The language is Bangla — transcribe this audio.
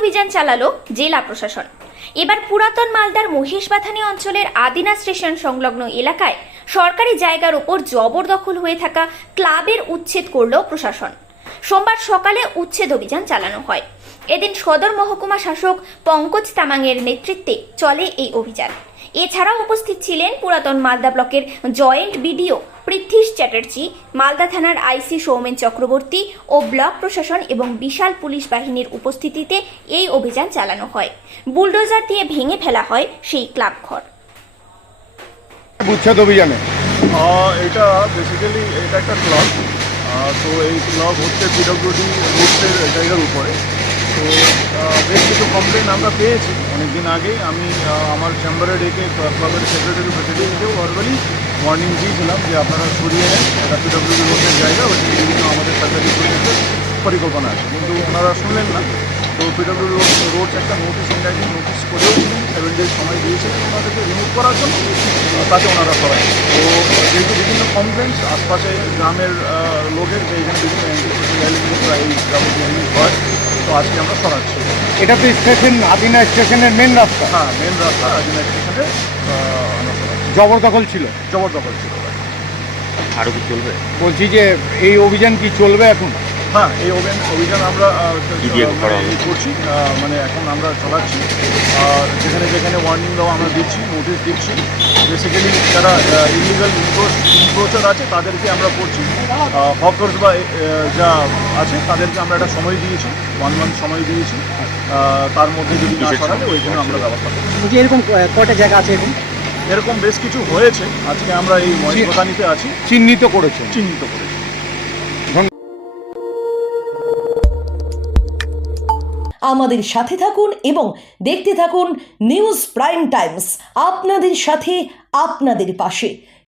অভিযান চালালো জেলা প্রশাসন। এবার পুরাতন মালদার মহিষবাথানি অঞ্চলের আদিনা স্টেশন সংলগ্ন এলাকায় সরকারি জায়গার উপর জবরদখল হয়ে থাকা ক্লাবের উচ্ছেদ করল প্রশাসন। সোমবার সকালে উচ্ছেদ অভিযান চালানো হয়। এদিন সদর মহকুমা শাসক পঙ্কজ তামাংয়ের নেতৃত্বে চলে এই অভিযান। এছাড়াও উপস্থিত ছিলেন পুরাতন মালদা ব্লকের জয়েন্ট বিডিও পৃথ্বীশ চ্যাটার্জি, মালদা থানার আইসি সৌমেন চক্রবর্তী ও ব্লক প্রশাসন এবং বিশাল পুলিশ বাহিনীর উপস্থিতিতে এই অভিযান চালানো হয়। বুলডোজার দিয়ে ভেঙে ফেলা হয় সেই ক্লাব ঘর। উচ্ছেদ অভিযানে এটা বেসিক্যালি এটা একটা ক্লাব। তো এই ক্লাব হচ্ছে পিডব্লিউডি রুটসের জায়গার উপরে। তো বেশ কিছু কমপ্লেন আমরা পেয়েছি অনেকদিন আগেই। আমি আমার চেম্বারে ডেকে ক্লাবের সেক্রেটারি প্রেসিডেন্টকেও ভার্বালি ওয়ার্নিং দিয়েছিলাম যে আপনারা সরিয়ে নেন, এটা পিডব্লিউডি রোডের জায়গা, ওইখানে বিভিন্ন আমাদের সরকারি প্রজেক্টের পরিকল্পনা আছে, কিন্তু ওনারা শুনলেন না। তো পিডব্লিউডি রোড একটা নোটিশ ইন্ডাইটিং নোটিশ করেও 7 days সময় দিয়েছিলেন ওনাদেরকে রিমুভ করার জন্য, তাকে ওনারা সরায়। তো যেহেতু বিভিন্ন কমপ্লেন্টস আশপাশে গ্রামের লোকের যে এখানে বিভিন্ন এলিমেন্টরা এই গ্রামে জিনিস হয়, তো আজকে আমরা সরাচ্ছি। এটা তো স্টেশন আদিনা স্টেশনের মেন রাস্তা। হ্যাঁ, মেন রাস্তা আদিনা স্টেশনে জবরদখল ছিল। জবরদখল ছিল। আরও কি চলবে? বলছি যে এই অভিযান কি চলবে এখন? হ্যাঁ, এই অভিযান আমরা করছি, মানে এখন আমরা চালাচ্ছি। যেখানে যেখানে ওয়ার্নিং দেওয়া আমরা দিচ্ছি, নোটিশ দিচ্ছি। বেসিক্যালি যারা ইলিগাল ইনক্রোচার আছে তাদেরকে আমরা করছি। হকার্স বা যা আছে তাদেরকে আমরা একটা সময় দিয়েছি, 1 month সময় দিয়েছি। তার মধ্যে যদি না সরালে ওই জন্য আমরা ব্যবস্থা করছি। এরকম কয়টা জায়গা আছে এরকম বেশ কিছু হয়েছে। আজকে আমরা এই মহিষবাথানিতে আছি, চিহ্নিত করেছে। আমাদের সাথে থাকুন এবং দেখতে থাকুন নিউজ প্রাইম টাইমস, আপনাদের সাথে আপনাদের পাশে।